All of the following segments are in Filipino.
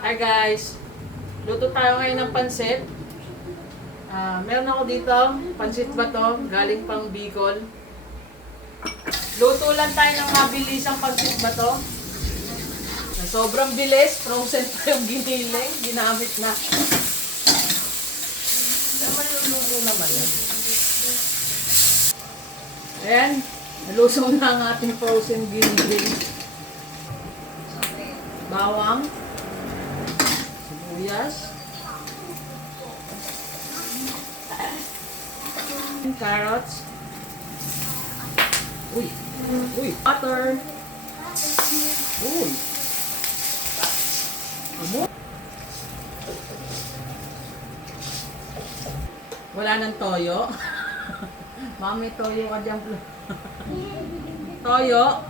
Hi guys! Luto tayo ngayon ng pansit. Meron ako dito, pansit ba to? Galing pang Bicol. Luto lang tayo ng mabilisang pansit ba to? Na sobrang bilis, frozen pa yung giniling, ginamit na. Pero maluluto naman yan. Ayan, naluso na ang ating frozen giniling. Bawang. Sibuyas. Carrots. Uy. Butter. Uy. Wala nang toyo. Mami, toyo ka dyan. Toyo.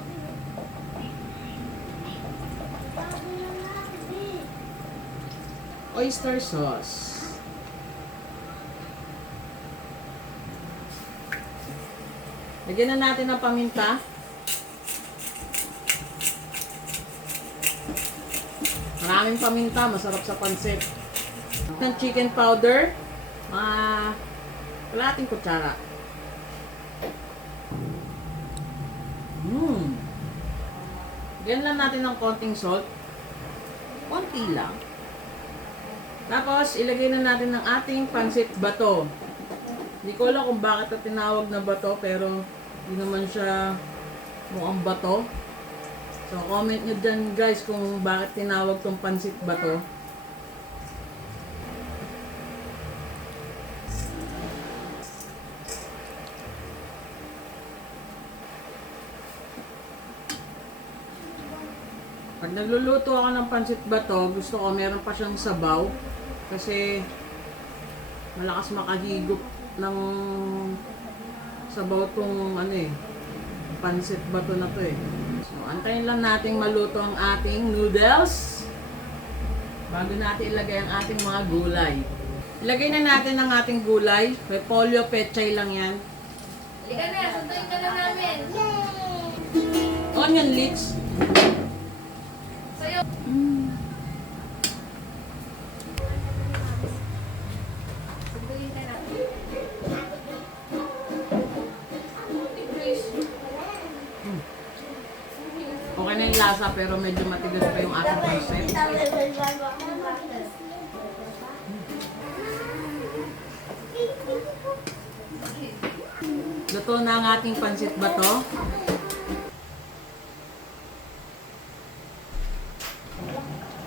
Oyster sauce. Lagyan na natin ng paminta. Maraming paminta, masarap sa pansit. Ng chicken powder, kalahating kutsara. Lagyan lang natin ng konting salt. Konti lang. Tapos, ilagay na natin ng ating pansit bato. Hindi ko alam kung bakit ito tinawag na bato, pero hindi naman siya mukhang bato. So, comment nyo dyan guys kung bakit tinawag tong pansit bato. Pag nagluluto ako ng pansit bato, gusto ko meron pa siyang sabaw. Kasi malakas makahigop ng sabaw tong pansit bato na to eh. So, antayin lang nating maluto ang ating noodles bago natin ilagay ang ating mga gulay. Ilagay na natin ang ating gulay. Repolyo, pechay lang yan. Halika na, sunduin ka lang namin. Onion leeks. Sa'yo. Sunduin ka namin. Okay na yung lasa pero medyo matigas pa yung ating pansit. Luto na ang ating pansit bato.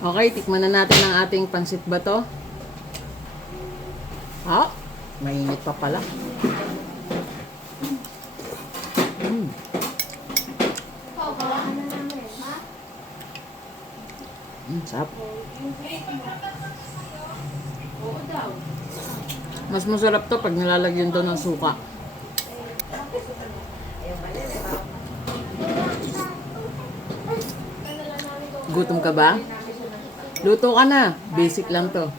Okay, tikman na natin ang ating pansit bato. Mainit pa pala. Sarap. Mas masarap to pag nilalagyan doon ng suka. Gutom ka ba? Luto ka na. Basic lang to.